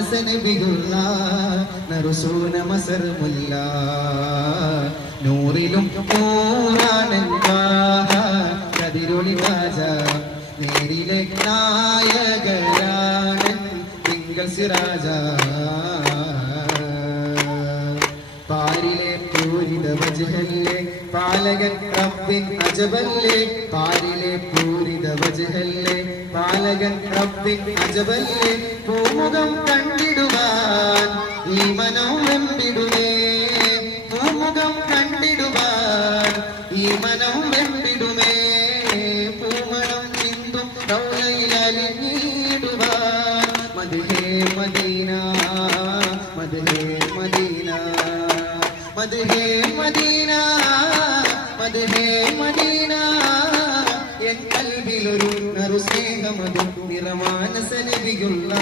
നിറമാനസ നബിയുള്ള നറുസൂന മസർമുല്ല നൂറിലും നൂറാനങ്കാഹ കതിരൊളി രാജ നേരിലെ നായകരാണൻ തിങ്കൾ സിറാജ പാരിലെ പൂരിത വജ്ഹല്ലേ പാലകൻ റബ്ബിൻ അജബല്ലേ പാരിലെ പൂരിത വജ്ഹല്ലേ പാലകൻ റബ്ബിൻ അജബല്ലേ പൂമുഖം കണ്ടിടുവാൻ ഈ മനോ വെമ്പിടുമേ പൂമുഖം കണ്ടിടുവാൻ ഈ മനോ വെമ്പിടുമേ പൂമണം ചിന്തും റൗലയിലലിഞ്ഞിടുവാൻ മദ്ഹേ മദീന മദ്ഹേ മദീന മദ്ഹേ മദീന മദ്ഹേ മദീന എൻ കൽബിലൊരു നറുസ്നേഹമതും നിറമാനസ നബിയുള്ള